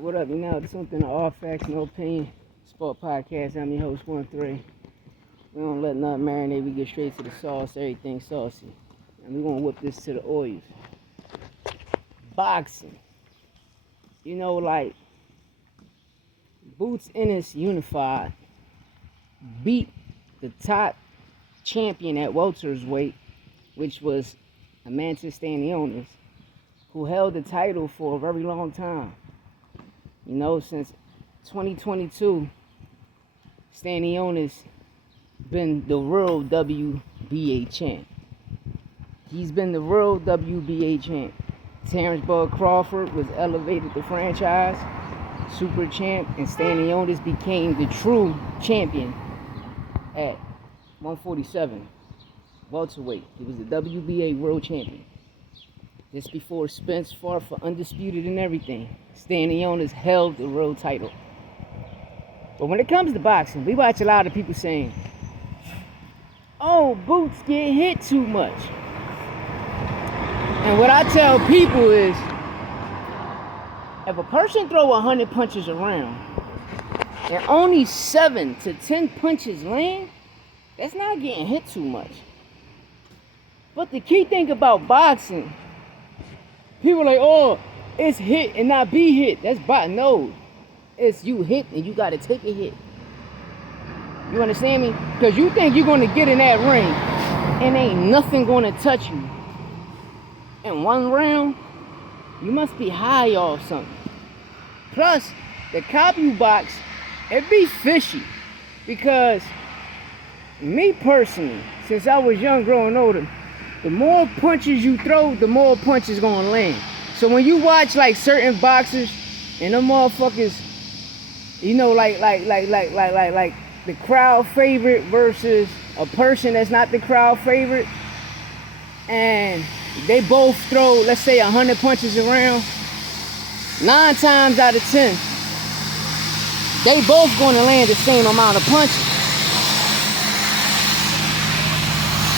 What up, you know, it's something all facts, no opinion. Sport podcast. I'm your host, 1-3. We don't let nothing marinate, we get straight to the sauce, everything saucy. And we're gonna whip this to the oils. Boxing. You know, like Boots Ennis Unify beat the top champion at welterweight, which was Stanionis, who held the title for a very long time. You know, since 2022, Stanionis been the real WBA champ. He's been the real WBA champ. Terrence Bud Crawford was elevated to franchise super champ, and Stanionis became the true champion at 147 welterweight. He was the WBA world champion. Just before Spence fought for undisputed and everything, Stanionis held the world title. But when it comes to boxing, we watch a lot of people saying, oh, Boots get hit too much. And what I tell people is, if a person throw 100 punches around and only 7 to 10 punches land, that's not getting hit too much. But the key thing about boxing, people are like, oh, it's hit and not be hit. That's boxing. No, it's you hit and you got to take a hit. You understand me? Because you think you're going to get in that ring and ain't nothing going to touch you. In one round, you must be high off something. Plus, the cop you box, it be fishy. Because me personally, since I was young growing older, the more punches you throw, the more punches gonna land. So when you watch like certain boxers and them motherfuckers, you know, like the crowd favorite versus a person that's not the crowd favorite, and they both throw, let's say, 100 punches around, 9 times out of 10, they both gonna land the same amount of punches.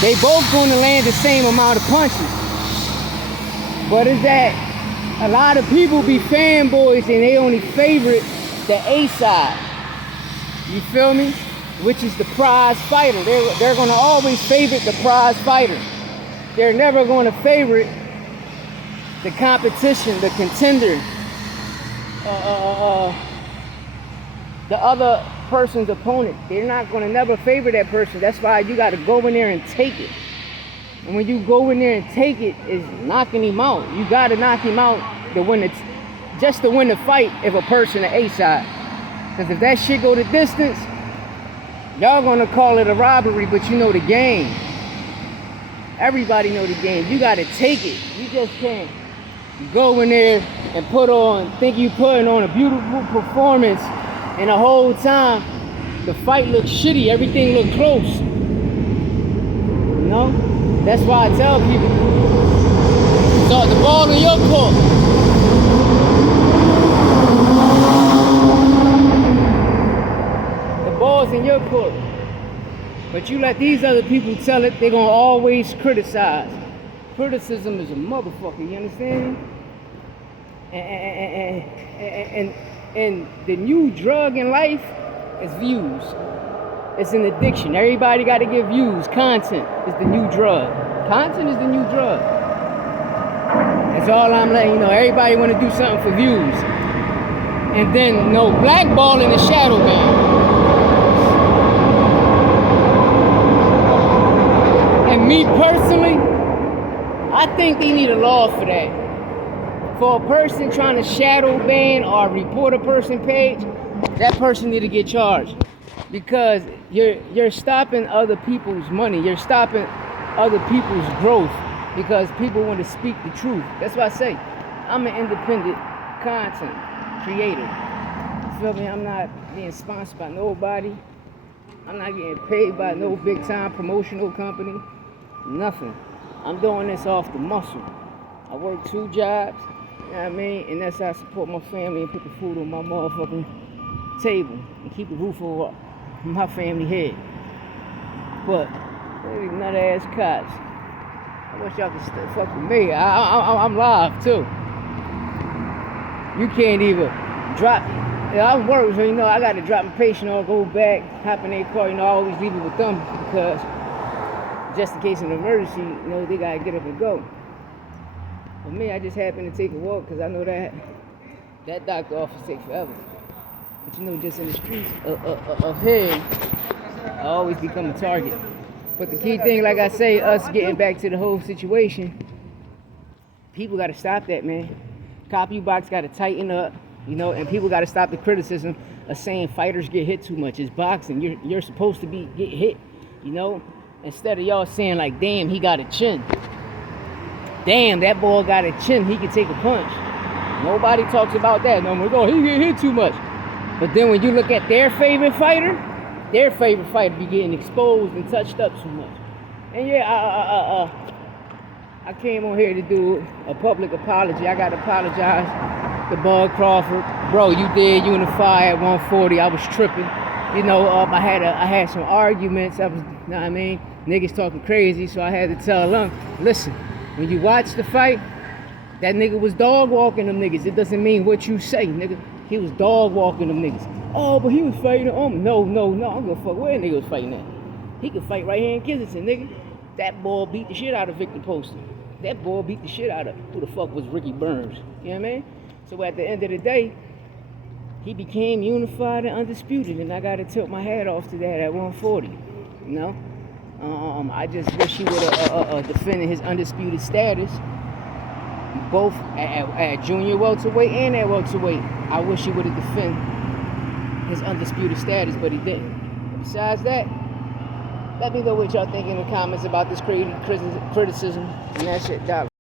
They both gonna land the same amount of punches. But is that a lot of people be fanboys and they only favorite the A side. You feel me? Which is the prize fighter. They're gonna always favorite the prize fighter. They're never gonna favorite the competition, the contender, the other person's opponent. They're not gonna never favor that person. That's why you gotta go in there and take it. And when you go in there and take it, is knocking him out. You gotta knock him out to win it, just to win the fight if a person an A side. Because if that shit go the distance, y'all gonna call it a robbery, but you know the game. Everybody know the game. You gotta take it. You just can't go in there and think you putting on a beautiful performance, and the whole time the fight looks shitty, everything look close. You know? That's why I tell people, start the ball in your court. The ball's in your court. But you let these other people tell it, they're gonna always criticize. Criticism is a motherfucker, you understand me? And the new drug in life is views. It's an addiction. Everybody got to get views. Content is the new drug. Content is the new drug. That's all I'm letting you know. Everybody want to do something for views. And then, no, blackball in the shadow ban. And me personally, I think they need a law for that. For a person trying to shadow ban or report a person page, that person need to get charged. Because you're stopping other people's money. You're stopping other people's growth because people want to speak the truth. That's why I say I'm an independent content creator. You feel me? I'm not being sponsored by nobody. I'm not getting paid by no big time promotional company. Nothing. I'm doing this off the muscle. I work 2 jobs, you know what I mean? And that's how I support my family and put the food on my motherfucking table and keep the roof over my family head. But these nut ass cops, I wish y'all could fuck with me. I'm live too. You can't even drop. I'm worried, so I got to drop my patient or go back, hop in their car. I always leave it with them because just in case of an emergency, they got to get up and go. For me, I just happen to take a walk because I know that doctor office takes forever. But just in the streets of here, I always become a target. But the key thing, like I say, us getting back to the whole situation, people got to stop that, man. Copy box got to tighten up, and people got to stop the criticism of saying fighters get hit too much. It's boxing. You're supposed to get hit, instead of y'all saying like, damn, he got a chin. Damn, that boy got a chin. He can take a punch. Nobody talks about that. No more. Oh, he get hit too much. But then when you look at their favorite fighter be getting exposed and touched up too much. And yeah, I came on here to do a public apology. I got to apologize to Bud Crawford. Bro, you did Unify at 140. I was tripping. I had some arguments. Niggas talking crazy, so I had to tell them, listen, when you watch the fight, that nigga was dog walking them niggas. It doesn't mean what you say, nigga. He was dog walking them niggas. Oh, but he was fighting No, I don't give a fuck where that nigga was fighting at. He could fight right here in Kensington, nigga. That boy beat the shit out of Victor Poston. That boy beat the shit out of who the fuck was Ricky Burns. You know what I mean? So at the end of the day, he became unified and undisputed, and I gotta tilt my hat off to that at 140. I just wish he would have defended his undisputed status, both at junior welterweight and at welterweight. I wish he would have defended his undisputed status, but he didn't. Besides that, let me know what y'all think in the comments about this crazy criticism and that shit.